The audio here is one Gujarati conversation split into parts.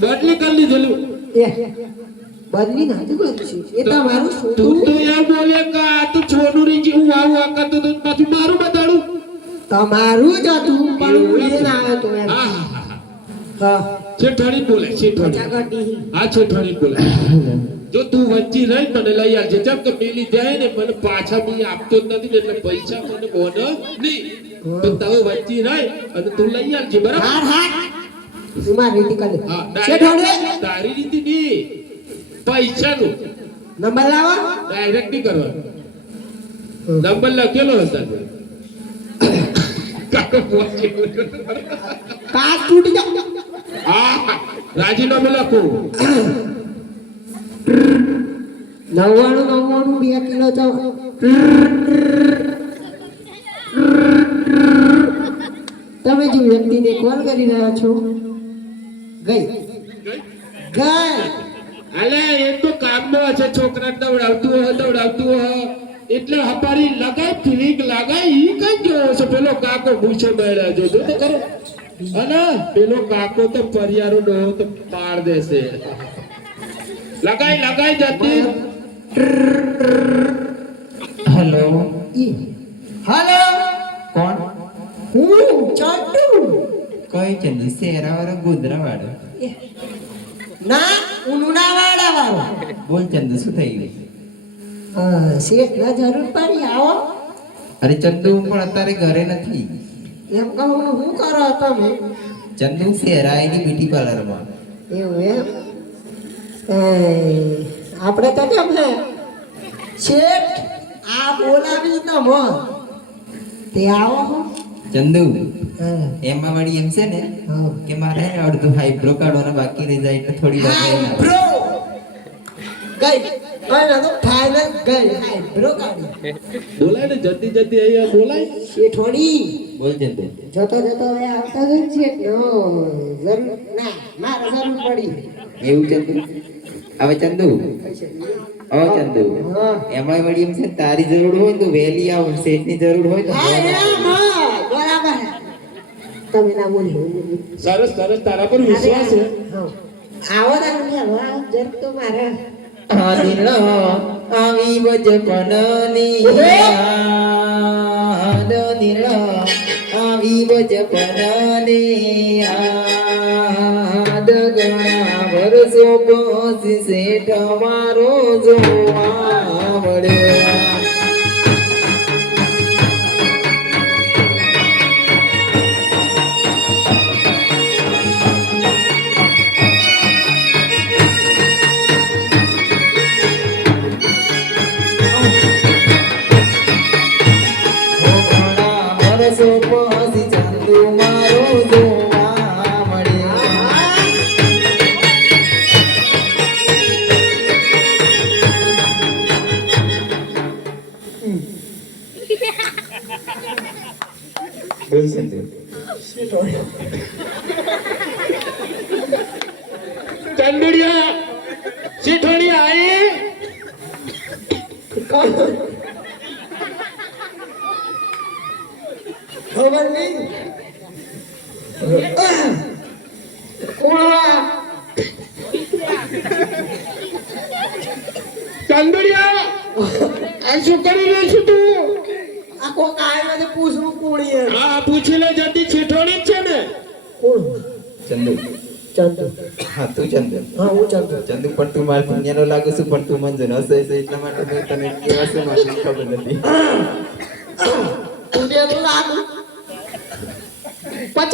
બદલી કરી લીધેલું એ બદલી નાતું કર્યું છે એ તમારું શું તું તો યાર બોલે કે આ તો છોનુરી જેવું આવું આ કરતો તો પાછું મારું બતાડું તમારું જ હતું પણ હું એ ના આવ્યો તો એમ હા હા હા હા છેઠાણી બોલે છેઠાણી ચગડી હા છેઠાણી બોલે જો તું વચ્ચી રહી મને લઈ આવજે જેમ કે પેલી જાય ને મને પાછા બી આપતો જ નથી ને એટલે પૈસા મને બોને નહીં તો તમે વચ્ચી રહી અને તું લઈ આવજે બરાબર હાર હાર ઉમા રીતિ કરે હા શેઠાણી તારી રીતિ નહીં પૈસાનું નંબર લાવો ડાયરેક્ટ નહીં કરવાનું નંબર લખેલો હતા કાકો પહોંચી કાચ તૂટી જાવ હા રાજીનામું લખો 99 2 કિલો તો તમે જે વ્યક્તિને કોલ કરી રહ્યા છો ગઈ ગઈ અલે એ તો કામમાં છે છોકરા દવડાવતું હોય એટલે હપારી લગાય ફિલિંગ લગાય ઈ કઈ ગયો છે પેલો કાકો પૂછો બેડા જો તો કરો અને પેલો કાકો તો પરિયારો ડો તો પાડ દેશે લગાય જતી હેલો હાલો કોણ હું ચંદુ કઈ ચંદુ શેરાવાળો ગોધરાવાળો ના ઉનુનાવાડા વાળો બોલ ચંદુ શું થઈ ગયું શેઠ ના જરૂર પડી આવો અરે ચંદુ હું પણ અત્યારે ઘરે નથી એમ કહું શું કરો તમે ચંદુ શેરાયની બ્યુટી પાર્લરમાં એવું એમ આપણે તો કેમ છે શેઠ આ બોલાવી તો મો તે આવો હો ચંદુ હા એમાં વળી એમ છે ને હા કે મારે અડધું હાઈબ્રો કાઢવાનો બાકી રહી જાય એટલે થોડી વાર રહીને આવું. બ્રો ગઈ અને તો ફાઇનલ ગઈ હાય બ્રો કાઢી બોલાય ને જલ્દી અહીંયા બોલાય શેઠોડી બોલ ચંદુ જતો હવે આવતા જ છે નો જરૂર ના મારે જરૂર પડી એવું ચંદુ હવે ચંદુ ચંદુ હા એમાં વળી એમ છે ને તારી જરૂર હોય તો વહેલી આવો શેઠની જરૂર હોય તો હા બરાબર તમે ના બોલો સરસ તારા પર વિશ્વાસ છે આવો તમે જર તો મારે આ દિલ આવી બચપનની યાદ દિલ આવી બચપનની યાદ ઘણા વર્ષો પછી શેઠ મારો જોવા મળ્યો ચંદુડિયા શેઠાણી આઈ ખબર નહીં ચંદુડિયા આ શું કરી રહ્યો છું તું આ કોક આવ્યો ને પૂછવું કોણી હા પૂછી લે જલ્દી શેઠાણી જ છે ને કોણ ચંદુ ચંદુ હા તું ચંદુ હા હું ચંદુ ચંદુ પણ તું મારા પુણ્યનો લાગુ છું પણ તું મને હસે છે એટલા માટે મેં તને કેવા છે મને ખબર નથી પુણ્ય તો લાગુ 50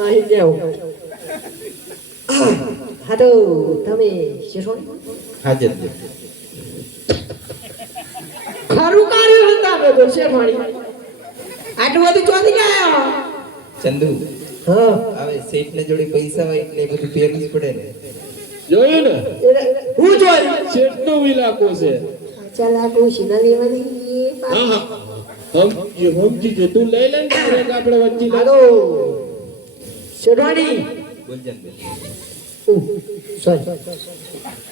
અહીં દેવ હા તો તમે શેઠોડી હા ચંદુ ખરું કાર્ય હતા બે તો શેઠોડી આટલું બધું ચોથી ગયા ચંદુ હા હવે શેઠ ને જોડે પૈસા હોય એટલે બધું પહેરવું જ પડે ને જોયું ને હું જોઈ શેઠનો ઇલાકો છે ચલાકો શીના લેવાની હા સમજી જે તું લઈ લે ને direct આપણે વચ્ચે હાલો શેઠોડી બોલ ચંદુ સોરી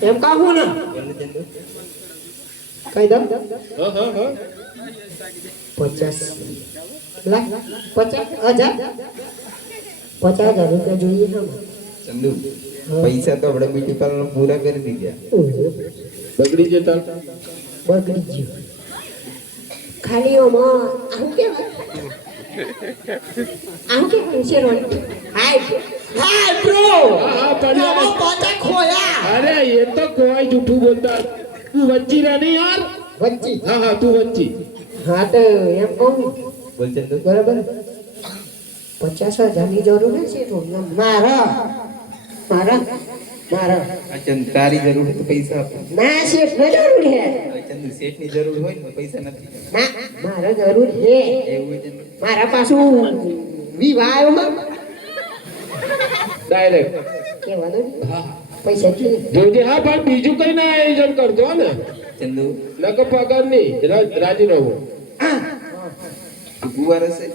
એમ કહું ને બોલ ને ચંદુ કહી દઉં હા 50 લાખ 50,000 50,000 રૂપિયા જોઈએ છે ને? ચંદુ પૈસા તો આપણે બ્યુટી પાર્લર પૂરા કરી દીધા. બગડી જતા બગડી ગયું. ખાલી ઓમાં આમ કેવાય શેરવાની. હાય બ્રો. હા પણ પાછા ખોયા. અરે એ તો કોઈ જૂઠું બોલતા તું વચ્ચી રહે નહીં યાર. વચ્ચી. હા તું વચ્ચી. હા તો એમ કહું બોલ ચંદુ. બરાબર 50,000 ની જરૂર છે તો મારા મારા મારા આ ચંદુ તારી જરૂર હોય તો પૈસા આપો. ના શેઠ ને જરૂર છે. હવે ચંદુ શેઠની જરૂર હોય ને તો પૈસા નથી. ના મારા જરૂર છે. એવું હોય ચંદુ. મારા પાછું વિવાહ આવ્યો હો. ડાયરેક્ટ કેવાનું હા પૈસા છે. જોજે. હા પણ બીજું કઈ ના આયોજન કરતો ને ચંદુ નકો પગાર નહીં રાજીનામું. તું કુંવાર હશે.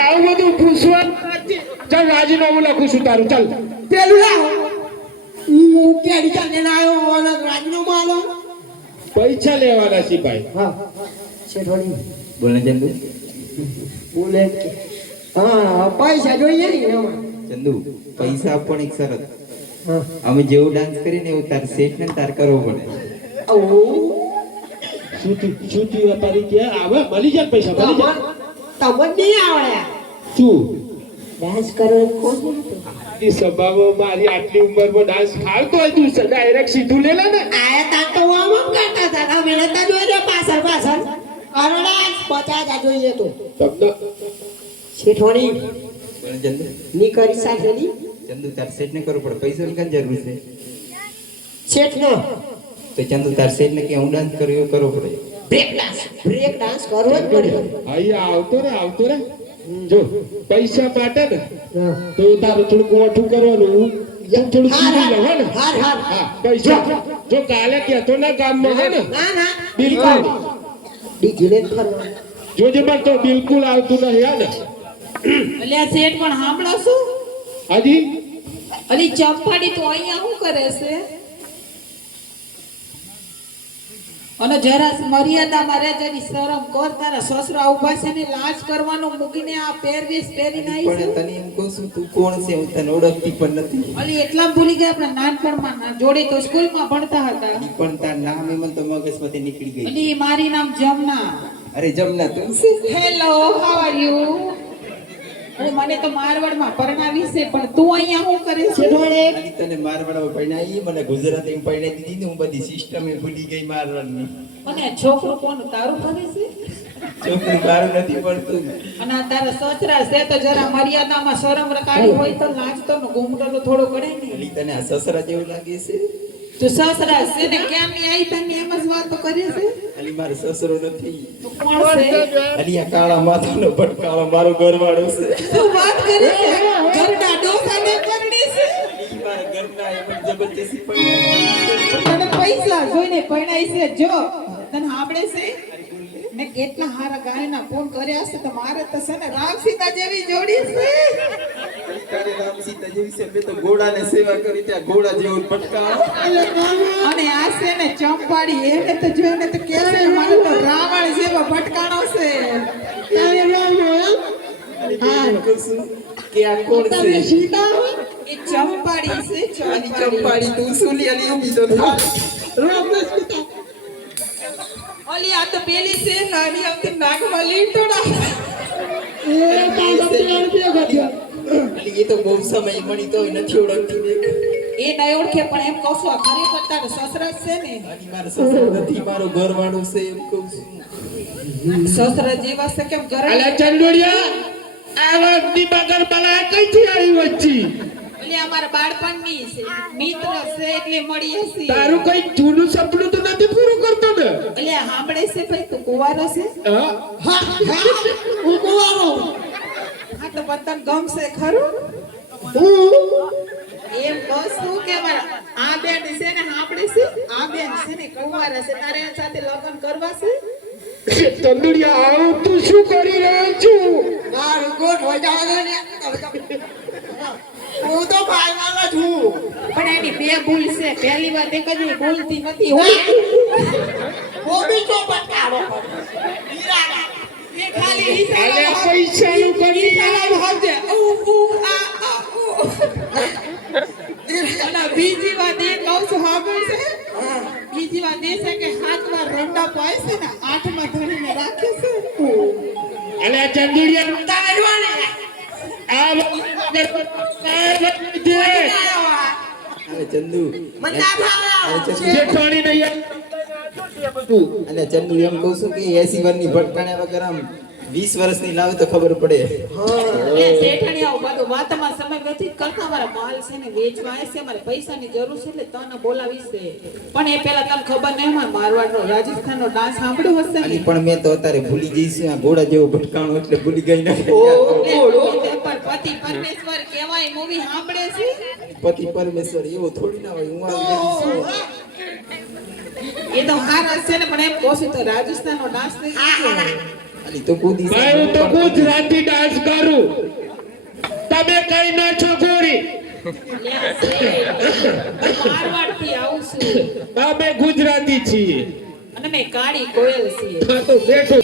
આવું બધું પૂછવા ચાલ રાજીનામું લખું છું તારું. ચાલ પેલું લાવો હું કેડી ચાલે ના આવ્યો ઓલો રાજીનામું આલો. પૈસા લેવાના સિપાઈ. હા શેઠવાડી બોલ ને ચંદુ. બોલે કે હા પૈસા જોઈએ ને એમાં. ચંદુ પૈસા આપવાની એક શરત. હા અમે જેવું ડાન્સ કરીને એવું તાર શેઠ ને તાર કરવો પડે. ઓ શું વેપારી કે આવે મળી જાય પૈસા મળી જાય. તમને નહીં આવડે શું ડાન્સ કરવાનું કોણ હતું? આટલી સભામાં મારી આટલી ઉંમરમાં ડાન્સ ખાવતો હોય તું ડાયરેક્ટ સીધું લે લે ને. આયા તા તો આમ કરતા હતા અમે નતા જોઈ પાછળ પાછળ અરડા 50,000 જોઈએ તો તમને શેઠવાડી બોલ ને ચંદુ. ની કરી સાથે ની ચંદુ તાર શેઠ ને કરવું પડે. પૈસાની કાંઈ જરૂર છે. શેઠ નો તો ચંદુ તાર શેઠ ને કે હું ડાન્સ કરું એવું કરવો પડે. બ્રેક ડાન્સ કરવો જ પડે. અહીંયા આવતો રે જો પૈસા માટે ને હા તો તારું થોડુંક મોઠું કરવાનું થોડું હાર સીધું લે, હો ને? હાર હાર હા પૈસા જો કાલે કહેતો ના ગામમાં હે ને ના ના બિલકુલ ડીજે ફરવાનું જોજે પણ તો બિલકુલ આવતું નહીં હે ને. અલ્યા શેઠ પણ સાંભળો શું હાજી અલી ચંપાડી તો અહીંયા શું કરે છે અને જરા મર્યાદામાં રહે જરી શરમ કર. તારા સસરા ઉભા છે ને લાજ કરવાનું મૂકીને આ પહેરવેશ પહેરીને આવી પણ છે. તને એમ કહું છું તું કોણ છે હું તને ઓળખતી પણ નથી. અલી એટલા ભૂલી ગયા આપણે નાનપણમાં જોડે તો સ્કૂલમાં ભણતા હતા. ઈ પણ તાર નામ એમ તો મગજમાંથી નીકળી ગઈ. અલી મારી નામ જમના. અરે જમના તું છે. Hello how are you. અરે મને તો મારવાડમાં પરણાવી છે પણ તું અહીંયા શું કરે છે? અને તને મારવાડમાં પરણાવી મને ગુજરાતીમાં પરણાવી દીધી ને હું બધી સિસ્ટમ એ ભૂલી ગઈ મારવાડની. અને આ છોકરો કોણ તારું કરે છે? છોકરી મારું નથી પડતું. અને આ તારા સસરા છે તો જરા મર્યાદામાં શરમ રકાડી હોય તો લાજતો ને ઘૂમટો થોડો કરે ને. અલી તને આ સસરા જેવું લાગે છે. તું સસરા છે ને કેમ ની આવી તને એમ જ વાતો કરે છે? અલી મારો સસરો નથી. તો કોણ છે? અલી આ કાળા માથાનો ભટકાળો મારો ઘરવાળો છે. તું વાત કરે છે? ઘરના ડોસાને પરણી છે? ઈ મારા ઘરના એ મને જબરજસ્તી પરણાવી. તને પૈસા જોઈને પરણાઈ છે. જો તને સાંભળે છે મેં કેટલા હારા ગાયના ફોન કર્યા છે તો મારે તો છે ને રામ સીતા જેવી જોડી છે. તારે રામ સીતા જેવી છે. મેં તો ઘોડાને સેવા કરી ત્યાં ઘોડા જેવો ભટકાળો. અને આ છે ને ચંપાડી એને તો જોઈને તો કે છે મારે તો રાવણ જેવો ભટકાણો છે. હા કહું છું કે આ કોણ છે? એ ચંપાડી છે. આની ચંપાડી તું શું લી અલી ઊભી તો થા. ઓલી આ તો પેલી છે નાની આવતી નાકમાં લીંટોડા. અલી એ તો બહુ સમય મળી તો નથી ઓળખતી દેખ. એ નહીં ઓળખે પણ એમ કહું છું આ ખરેખર તારો સસરા જ છે ને? આની મારો સસરો નથી મારો ઘરવાળો છે એમ કહું છું. સસરા જેવા છે કેમ ઘરે? અલા ચંદોડિયા આ વખતી બગર બલા કઈથી આવી વચ્ચી? ઓલી અમારા બાળપણની છે મિત્ર છે એટલે મળીએ છીએ. તારું કઈ જૂનું સપનું તો નથી પૂરું કરતો ને? એટલે સાંભળે છે ભાઈ તું કુંવારો છે? હા હું કુવારો હા તો પણ તને ગમશે ખરું? એમ કહું છું કે મારા આ બેન છે ને સાંભળે છે આ બેન છે ને કુંવારા છે તારે એના સાથે લગ્ન કરવા છે? ચંદોડિયા આવું તું શું કરી રહ્યો છું? મારું ગોઠ હોય જવા ને હું તો ભાઈમાં છું. પણ એની બે ભૂલ છે. પહેલી વાત એક જ બોલતી નથી હોય. હું બી તો બતાવો એ ખાલી અલે ઈશારા પૈસાનું કરી ઈશારા ભાવજે ઉ આ ઉ અને બીજી વાત એ કહું છું સાંભળ છે બીજી વાત એ છે કે 7 વાર રંડા પાય છે ને 8 માં ધણીને રાખે છે અલે ચંદુડિયા તારવાને આ અરે ચંદુ મને ના ભાવે અરે ચંદુ જેઠાણી નહીં અને ચંદુ એમ કહું છું કે 80 વર્ષની ભટકાણ્યા વગર આમ 20 વર્ષની લાવે તો ખબર પડે એ શેઠાણી આવું બધું વાતમાં સમય વ્યતીત કરતા મારા માલ છે ને વેચવા આવે છે મારે પૈસાની જરૂર છે એટલે તને બોલાવી છે પણ એ પહેલા તને ખબર નહીં હોય મારવાડનો રાજસ્થાનનો ડાન્સ સાંભળ્યો હશે અને ને પણ મેં તો અત્યારે ભૂલી જઈશ આ ઘોડા જેવો ભટકાણો એટલે ભૂલી ગઈ ના પણ પતિ પરમેશ્વર કેવાય મૂવી સાંભળે છે પતિ પરમેશ્વર એવો થોડી ના હોય હું આ ગઈ એ તો હારા છે ને પણ એમ કહું છું તો રાજસ્થાનનો ડાન્સ નહીં આલી તો કૂદી ભાઈ હું તો ગુજરાતી ડાન્સ કરું તમે કઈ ના છો ગોરી મારવાડથી આવું છું અમે ગુજરાતી છીએ અને મેં કાળી કોયલ છીએ હા તો બેઠો